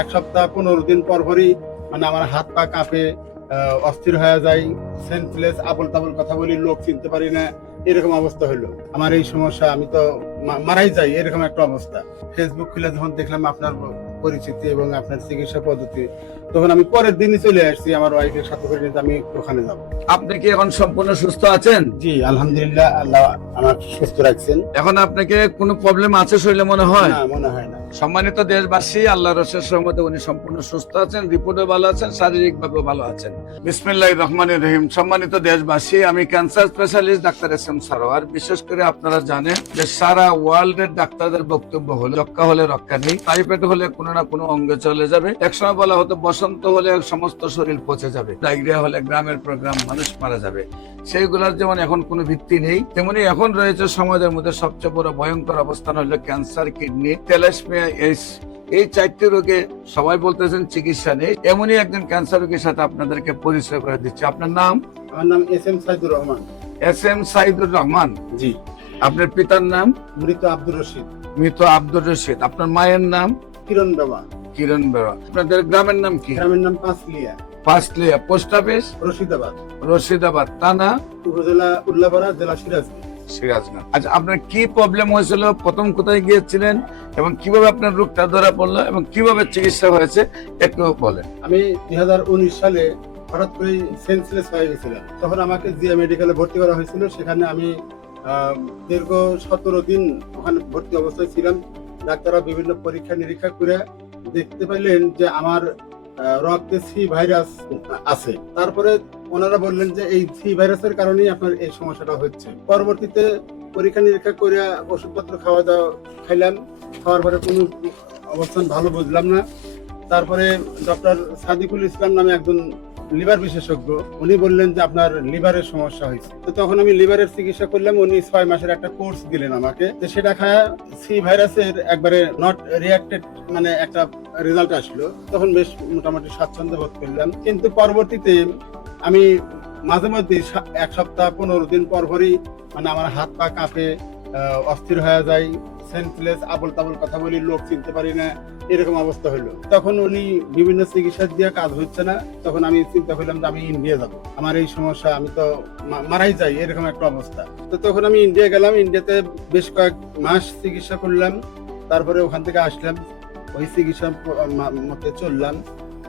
এক সপ্তাহ 15 দিন পর পরই মানে আমার হাত পা কাঁপে, অস্থির হয়ে যায়, সেন্সলেস, আবল তাবল কথা বলি, লোক চিনতে পারি না, এরকম অবস্থা হলো। আমার এই সমস্যা, আমি তো মারাই যাই, এরকম একটা অবস্থা। ফেসবুক খুলে যখন দেখলাম আপনার পরিচিতি এবং আপনার চিকিৎসা পদ্ধতি, তখন আমি পরের দিনই চলে আসছি আমার ওয়াইফের সাথে করে নিতে, আমি ওখানে যাব। আপনি কি এখন সম্পূর্ণ সুস্থ আছেন? জি আলহামদুলিল্লাহ, আল্লাহ আমার সুস্থ রাখছেন। এখন আপনাকে কোনো প্রবলেম আছে শরীরে মনে হয়? না, মনে হয় না। সম্মানিত দেশবাসী, আল্লাহর অশেষ রহমতে উনি সম্পূর্ণ সুস্থ আছেন, রিপোর্টে ভালো আছেন, শারীরিক ভাবে ভালো আছেন। বিসমিল্লাহির রহমানির রহিম। সম্মানিত দেশবাসী, আমি cancer specialist doctor SM. Sarwar. বিশেষ করে আপনারা জানেন যে সারা ওয়ার্ল্ড এর ডাক্তারদের বক্তব্য হলো রক্ষা হলে রক্ষা নেই, টাইফয়েড হলে কোনো না কোনো অঙ্গে চলে যাবে। একসময় বলা হতো বসন্ত হলে সমস্ত শরীর পচে যাবে, ডায়রিয়া হলে গ্রামের পর গ্রাম মানুষ মারা যাবে। সেইগুলোর যেমন এখন কোনো ভিত্তি নেই, তেমনি এখন রয়েছে সমাজের মধ্যে সবচেয়ে বড় ভয়ঙ্কর অবস্থান হলো ক্যান্সার, কিডনি, থ্যালাসেমিয়া, এইডস। এই 4টি রোগে সবাই বলতেছেন চিকিৎসা নেই। এমনই একজন ক্যান্সার রোগীর সাথে আপনাদেরকে পরিচয় করে দিচ্ছি। আপনার নাম? আমার নাম এস.এম. সাইদুর রহমান। এস.এম. সাইদুর রহমান। জি। আপনার পিতার নাম? মৃত আব্দুর রশিদ। মৃত আব্দুর রশিদ। আপনার মায়ের নাম? কিরণ বাবা। কিরণ বেরা। আপনাদের গ্রামের নাম কি? গ্রামের নাম পাঁচলিয়া। পাঁচলিয়া। Post office? রশিদাবাদ। রশিদাবাদ। থানা? উপজেলা উল্লাপাড়া, জেলা সিরাজগঞ্জ। সিরাজগঞ্জ। আচ্ছা, আপনার কি প্রবলেম হয়েছিল, প্রথম কোথায় গিয়েছিলেন এবং কিভাবে আপনার রোগটা ধরা পড়লো এবং কিভাবে চিকিৎসা হয়েছে একটু বলেন। আমি 2019 সালে হঠাৎ করে সেন্সলেস হয়ে গেছিলাম। তখন আমাকে জিয়া মেডিকেলে ভর্তি করা হয়েছিল। সেখানে আমি দীর্ঘ 17 দিন ওখানে ভর্তি অবস্থায় ছিলাম। ডাক্তাররা বিভিন্ন পরীক্ষা নিরীক্ষা করে দেখতে পাইলেন যে আমার রক্তে সি ভাইরাস আছে। তারপরে ওনারা বললেন যে এই সি ভাইরাসের কারণেই আপনার এই সমস্যাটা হচ্ছে। পরবর্তীতে পরীক্ষা নিরীক্ষা করে ওষুধপত্র খাইলাম। খাওয়ার পরে কোনো অবস্থান ভালো বুঝলাম না। তারপরে ডক্টর সাদিকুল ইসলাম নামে একজন লিভার বিশেষজ্ঞ, উনি বললেন যে আপনার লিভারের সমস্যা হয়েছে। তো তখন আমি লিভারের চিকিৎসা করলাম। উনি 6 মাসের একটা কোর্স দিলেন আমাকে। তো সেটা খায় সি ভাইরাসের একবারে নট রিয়াক্টেড মানে একটা রেজাল্ট আসলো। তখন বেশ মোটামুটি স্বাচ্ছন্দ্য বোধ করলাম। কিন্তু পরবর্তীতে আমি মাঝে মধ্যে 1 সপ্তাহ 15 দিন পর পরই মানে আমার হাত পা কাঁপে, অস্থির হয়ে যায়, সেন্সলেস, আবল তাবল কথা বলি, লোক চিনতে পারি না, এরকম অবস্থা হলো। তখন উনি বিভিন্ন চিকিৎসা দিয়ে কাজ হচ্ছে না। তখন আমি চিন্তা করলাম যে আমি ইন্ডিয়া যাব, আমার এই সমস্যা, আমি তো মারাই যাই, এরকম একটা অবস্থা। তো তখন আমি ইন্ডিয়া গেলাম। ইন্ডিয়াতে বেশ কয়েক মাস চিকিৎসা করলাম। তারপরে ওখান থেকে আসলাম, ওই চিকিৎসা মতে চললাম।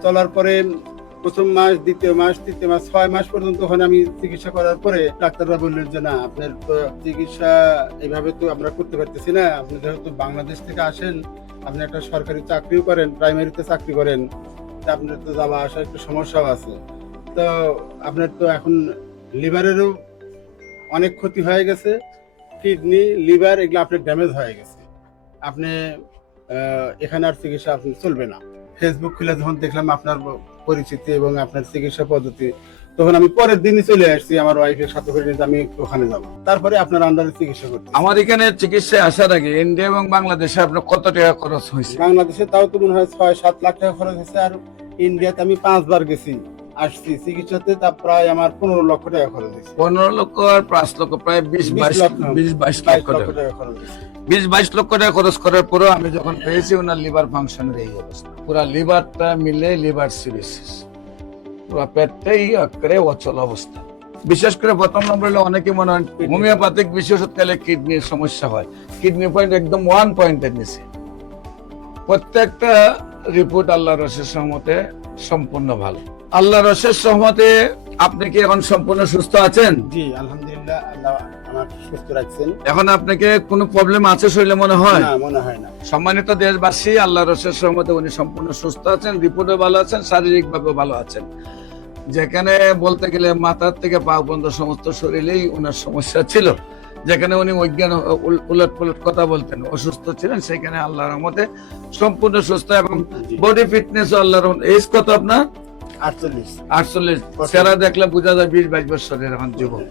চলার পরে প্রথম মাস, দ্বিতীয় মাস, তৃতীয় মাস, 6 মাস পর্যন্ত ওখানে আমি চিকিৎসা করার পরে ডাক্তাররা বললেন যে না, আপনার তো চিকিৎসা এইভাবে তো আমরা করতে পারতেছি না। আপনি যেহেতু বাংলাদেশ থেকে আসেন, আপনি একটা সরকারি চাকরিও করেন, প্রাইমারিতে চাকরি করেন, তা আপনার তো যাওয়া আসা একটু সমস্যাও আছে। তো আপনার তো এখন লিভারেরও অনেক ক্ষতি হয়ে গেছে, কিডনি, লিভার এগুলো আপনার ড্যামেজ হয়ে গেছে। আপনি এখানে আর চিকিৎসা আপনি চলবে না। ফেসবুক খুলে যখন দেখলাম আপনার পরিচিতি এবং আপনার চিকিৎসা পদ্ধতি, তখন আমি পরের দিনই চলে আসছি আমার ওয়াইফের সাথে করে নিতে, আমি ওখানে যাব। তারপরে আপনার আন্ডারে চিকিৎসা করতে। আমার এখানে চিকিৎসায় আসার আগে ইন্ডিয়া এবং বাংলাদেশে আপনার কত টাকা খরচ হয়েছে? বাংলাদেশে তাও তো মনে হয় 6-7 লাখ টাকা খরচ হয়েছে। আর ইন্ডিয়াতে আমি 5 বার গেছি, আসছি চিকিৎসাতে, তা প্রায় আমার 15 লক্ষ টাকা খরচ হয়েছে। 15 লক্ষ আর 5 লক্ষ, প্রায় 20-22 লক্ষ টাকা। 20-22 লক্ষ টাকা খরচ করার পরেও আমি যখন পেয়েছি ওনার লিভার ফাংশনের এই অবস্থা, পুরো লিভারটা মিলে লিভার সিরোসিস, পুরো পেটটাই একেবারে অচল অবস্থা। বিশেষ করে প্রথম নম্বর হলো অনেকে মনে হয় হোমিওপ্যাথিক বিশেষ ওষুধ খেলে কিডনির সমস্যা হয়। কিডনি পয়েন্ট একদম 1 পয়েন্টের নিচে। প্রত্যেকটা রিপোর্ট আল্লাহর অশেষ রহমতে সম্পূর্ণ ভালো। আল্লাহর অশেষ রহমতে আপনি কি এখন সম্পূর্ণ সুস্থ আছেন? জি আলহামদুলিল্লাহ, আল্লাহ আমার সুস্থ রাখছেন। এখন আপনাকে কোনো প্রবলেম আছে শরীরে মনে হয়? না, মনে হয় না। সম্মানিত দেশবাসী, আল্লাহর অশেষ রহমতে উনি সম্পূর্ণ সুস্থ আছেন, রিপোর্টে ভালো আছেন, শারীরিক ভাবে ভালো আছেন। যেখানে বলতে গেলে মাথার থেকে পা পর্যন্ত সমস্ত শরীরেই ওনার সমস্যা ছিল, যেখানে উনি অজ্ঞান উলট পুলট কথা বলতেন, অসুস্থ ছিলেন, সেখানে আল্লাহর রহমতে সম্পূর্ণ সুস্থ এবং বডি ফিটনেস আল্লাহর রহমতে। এজ কত আপনার? 48। চেহারা দেখলে বোঝা যায় 20-22 বছরের এখন যুবক।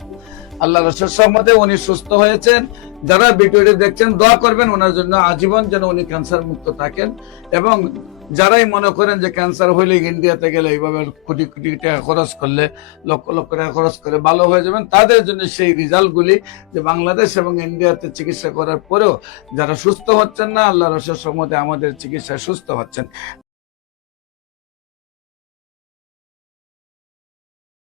আল্লাহর অশেষ রহমতে উনি সুস্থ হয়েছেন। যারা ভিডিওটি দেখছেন দোয়া করবেন ওনার জন্য, আজীবন যেন উনি ক্যান্সার মুক্ত থাকেন। এবং যারাই মনে করেন যে ক্যান্সার হইলে ইন্ডিয়াতে গেলে এইভাবে কোটি কোটি টাকা খরচ করলে, লক্ষ লক্ষ টাকা খরচ করে ভালো হয়ে যাবেন, তাদের জন্য সেই রেজাল্টগুলি যে বাংলাদেশ এবং ইন্ডিয়াতে চিকিৎসা করার পরেও যারা সুস্থ হচ্ছেন না, আল্লাহর অশেষ রহমতে আমাদের চিকিৎসায় সুস্থ হচ্ছেন।